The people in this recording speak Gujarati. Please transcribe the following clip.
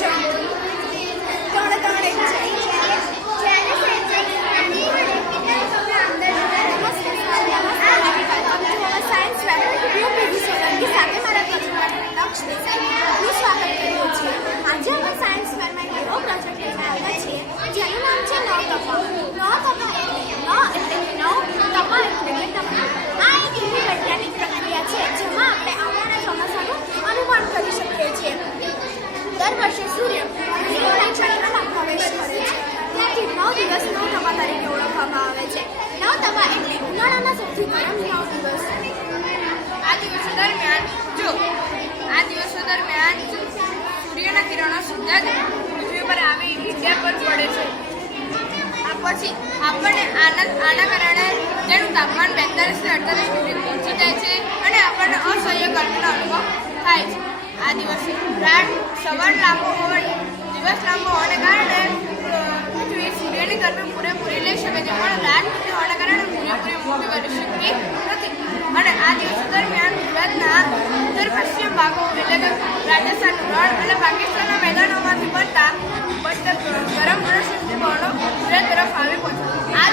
છો? દર વર્ષે સૂર્ય નક્ષત્રમાં પ્રવેશ કરે છે. ત્યાંથી 9 દિવસ 9 તપા તરીકે ઓળખવામાં આવે છે. 9 તપા એટલે ઉનાળાના સૌથી ગરમ 9 દિવસ. આ દિવસો દરમિયાન સૂર્યના કિરણો સીધા જ પૃથ્વી પર આવી ઇન્ડિયા પર પડે છે. આ પછી આપણને આના કારણે તેનું તાપમાન 42 થી 48 ડિગ્રી પહોંચી જાય છે અને આપણને અસહ્ય ગરમીનો અનુભવ થાય છે. આ દિવસે સવાર લાંબો હોવાને કારણે પૃથ્વી સૂર્યની ગરમી પૂરેપૂરી લઈ શકે છે, પણ રાત મોટી હોવાને કારણે પૂરેપૂરી મૂવી કરી શકતી નથી. અને આ દિવસો દરમિયાન ગુજરાતના ઉત્તર પશ્ચિમ ભાગો એટલે કે રાજસ્થાનનું રણ અને પાકિસ્તાનના મેદાનોમાંથી બનતા ગરમ અને શુદ્ધ પવનો ગુજરાત તરફ આવી પહોંચે. આ